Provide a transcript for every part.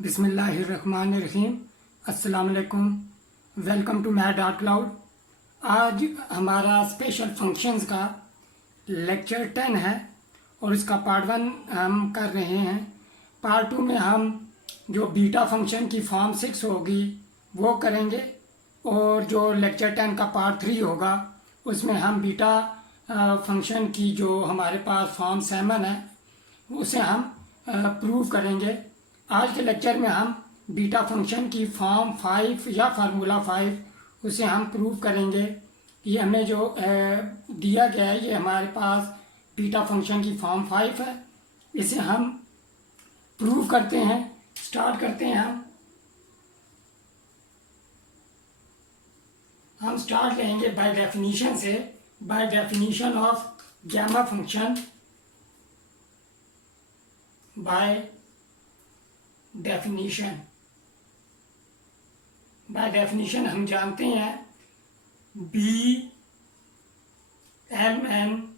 बिस्मिल्लाहिर्रहमानिर्रहीम। अस्सलाम वालेकुम। Welcome to Math dot Cloud. आज हमारा स्पेशल फंक्शंस का लेक्चर 10 है और इसका पार्ट 1 हम कर रहे हैं। पार्ट 2 में हम जो बीटा फंक्शन की फॉर्म 6 होगी वो करेंगे और जो लेक्चर 10 का पार्ट 3 होगा उसमें हम बीटा फंक्शन की जो हमारे पास फॉर्म 7 है उसे हम प्रूव करेंगे। आज के लेक्चर में हम बीटा फंक्शन की फॉर्म 5 या फार्मूला 5 उसे हम प्रूव करेंगे। ये हमें जो दिया गया है ये हमारे पास बीटा फंक्शन की फॉर्म 5 है। इसे हम प्रूव करते हैं। स्टार्ट करते हैं। हम स्टार्ट लेंगे बाय डेफिनीशन से। By definition of gamma function, by definition हम जानते हैं B M N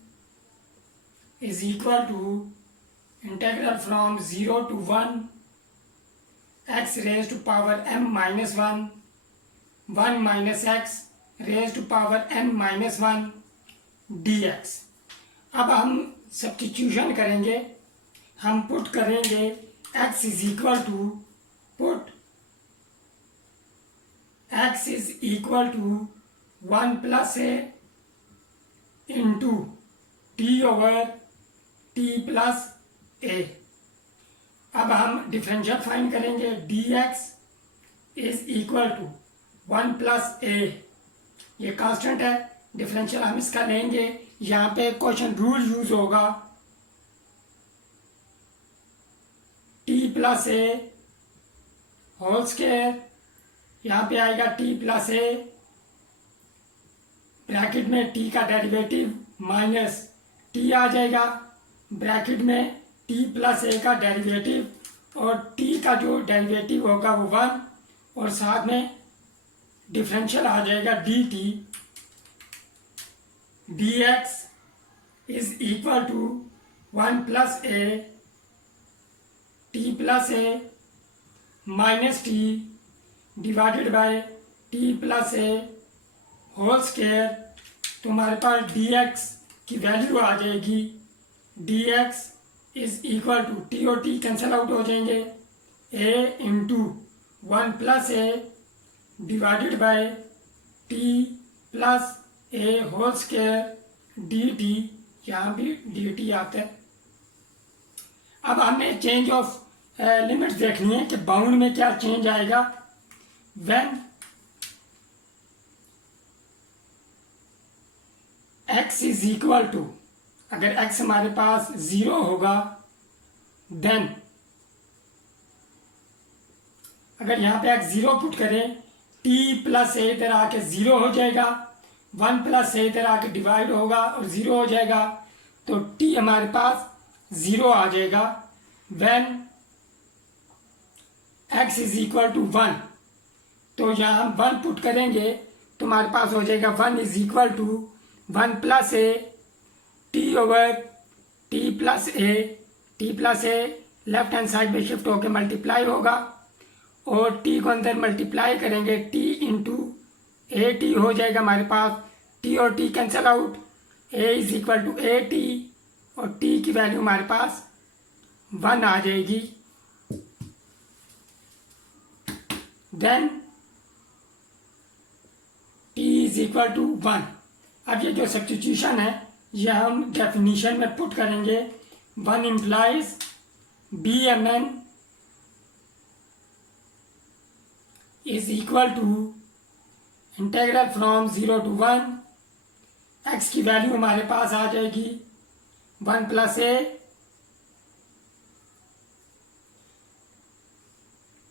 is equal to integral from 0 to 1 x raise to power m minus 1 1 minus x raise to power m minus 1 dx। अब हम substitution करेंगे। हम put करेंगे x is equal to x is equal to 1 plus a into T over T plus a। अब हम differential find करेंगे। dx is equal to 1 plus a, ये constant है। डिफरेंशियल हम इसका लेंगे। यहाँ पे क्वेश्चन रूल यूज होगा t plus a whole square. यहाँ पे आएगा t प्लस a ब्रैकेट में t का डेरिवेटिव माइनस t आ जाएगा, ब्रैकेट में t प्लस a का डेरिवेटिव और t का जो डेरिवेटिव होगा वो 1 और साथ में डिफरेंशियल आ जाएगा dt। dx is equal to 1 plus a t plus a minus T divided by t plus a whole square. तो हमारे पास dx की वैल्यू आ जाएगी dx is equal to t और t कैंसिल आउट हो जाएंगे, a into 1 plus a divided by t plus a whole square dt। यहाँ भी dt आता है। अब हमें चेंज ऑफ लिमिट्स देखनी है कि बाउंड में क्या चेंज आएगा। When x is equal to, अगर x हमारे पास 0 होगा देन अगर यहाँ पे x 0 पुट करें t प्लस a इधर आके 0 हो जाएगा, 1 प्लस a इधर आके डिवाइड होगा और 0 हो जाएगा, तो t हमारे पास 0 आ जाएगा। When x is equal to 1, तो यहाँ हम 1 पुट करेंगे तो हमारे पास हो जाएगा 1 is equal to 1 plus a t over t plus a left hand side में शिफ्ट होकर मल्टीप्लाई होगा और t को अंदर मल्टीप्लाई करेंगे t इंटू ए टी हो जाएगा हमारे पास। t और t cancel out, a is equal to A T और t की वैल्यू हमारे पास 1 आ जाएगी। Then t is equal to 1। अब ये जो सब्स्टिट्यूशन है ये हम डेफिनीशन में पुट करेंगे। 1 implies B M N is equal to integral from 0 to 1 x की वैल्यू हमारे पास आ जाएगी 1 plus a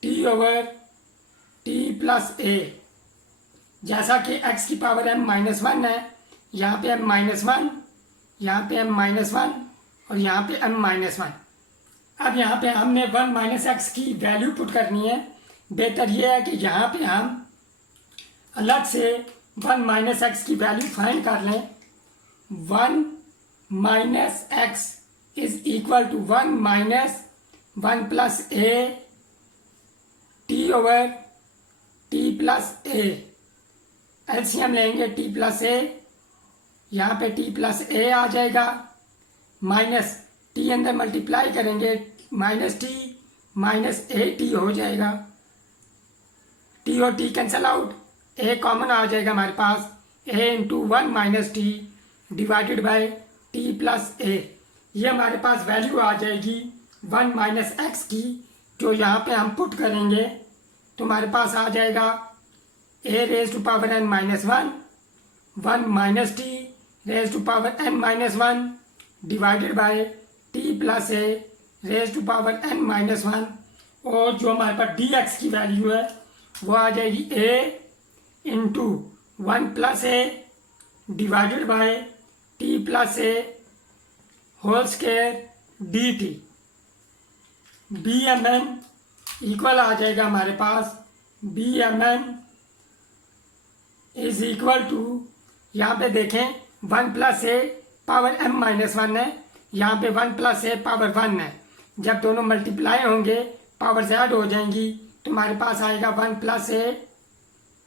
t over t plus a। जैसा कि x की पावर m माइनस 1 है, यहाँ पे m माइनस 1, यहाँ पे m माइनस 1 और यहाँ पे m माइनस 1। अब यहाँ पे हमने 1 माइनस एक्स की वैल्यू पुट करनी है। बेहतर यह है कि यहाँ पे हम अलग से 1 माइनस एक्स की वैल्यू फाइंड कर लें। 1 minus x is equal to 1 minus 1 plus a t over T plus a, LCM लेंगे टी प्लस ए, यहाँ पे टी प्लस ए आ जाएगा, माइनस टी अंदर मल्टीप्लाई करेंगे, minus t minus a t हो जाएगा, टी और t cancel out, a common आ जाएगा हमारे पास, a into 1 minus T divided by t plus ए। ये हमारे पास वैल्यू आ जाएगी 1 माइनस एक्स की, जो यहाँ पे हम पुट करेंगे तो हमारे पास आ जाएगा a raise to power n minus 1 minus t raise to power n minus 1 divided by t plus A raise to power n minus 1, और जो हमारे पास डी एक्स की वैल्यू है वो आ जाएगी a into 1 plus a divided by t plus a whole square d t. B M N equal आ जाएगा हमारे पास, B M N is equal to, यहाँ पे देखें 1 प्लस ए पावर एम माइनस 1 है, यहाँ पे 1 प्लस ए पावर 1 है, जब दोनों मल्टीप्लाई होंगे पावर ऐड हो जाएंगी तो हमारे पास आएगा 1 प्लस ए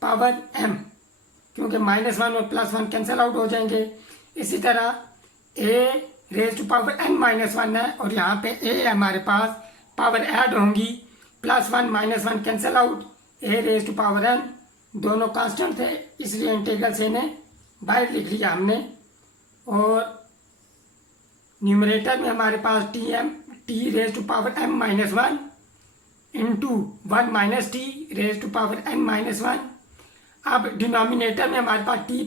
पावर एम, क्योंकि माइनस 1 और प्लस 1 कैंसिल आउट हो जाएंगे। इसी तरह a raise to power n minus 1 है, और यहाँ पे ए हमारे पास पावर ऐड होंगी, plus 1 minus 1 cancel out, a raise to power n, दोनों कांस्टेंट थे इसलिए इंटीग्रल से इन्हें बाहर लिख लिया हमने, और न्यूमरेटर में हमारे पास t raise to power m minus 1 into 1 minus t raise to power n minus 1। अब डिनोमिनेटर में हमारे पास टी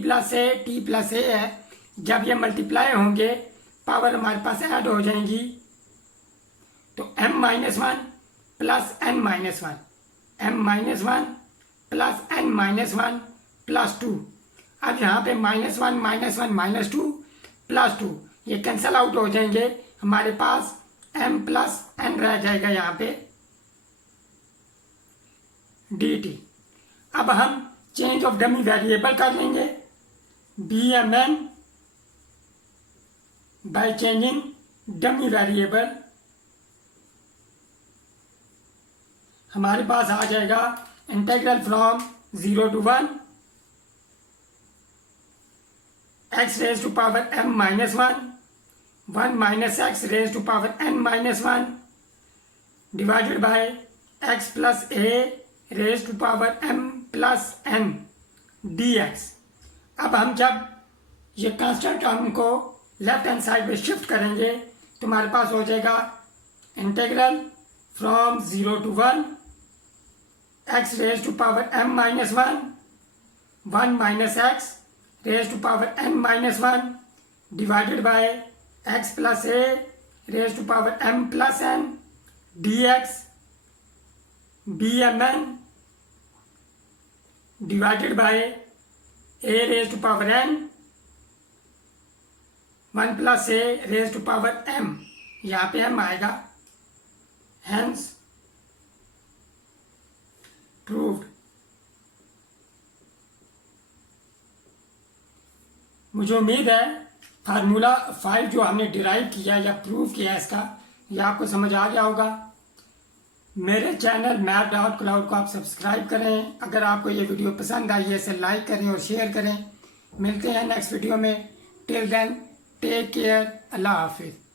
प्लस ए है, जब ये मल्टीप्लाई होंगे पावर हमारे पास ऐड हो जाएंगी, तो m minus 1 plus n minus 1, m minus 1 plus n minus 1 plus 2। अब यहाँ पे माइनस 1 माइनस 2 प्लस 2 ये कैंसल आउट हो जाएंगे, हमारे पास m प्लस n रह जाएगा यहाँ पे dt। अब हम चेंज ऑफ डमी वेरिएबल कर लेंगे, B M N by changing dummy variable, हमारे पास आ जाएगा integral from 0 to 1 x raise to power m minus 1 minus X raise to power n minus 1 divided by x plus A raise to power m plus n dx। अब हम जब ये constant term को left hand side में shift करेंगे तो हमारे पास हो जाएगा integral from 0 to 1 x raise to power m minus 1 minus X raise to power n minus 1 divided by x plus A raise to power m plus n dx, B M N divided by A raise to power n 1 plus A raise to power m, यहाँ पे m आएगा, hence proved. मुझे उम्मीद है formula 5 जो हमने derive किया या प्रूव किया इसका, ये आपको समझ आ गया होगा। मेरे चैनल math.cloud को आप सब्सक्राइब करें। अगर आपको ये वीडियो पसंद आई है इसे लाइक करें और शेयर करें। मिलते हैं नेक्स्ट वीडियो में। टिल देन टेक केयर, अल्लाह हाफिज़।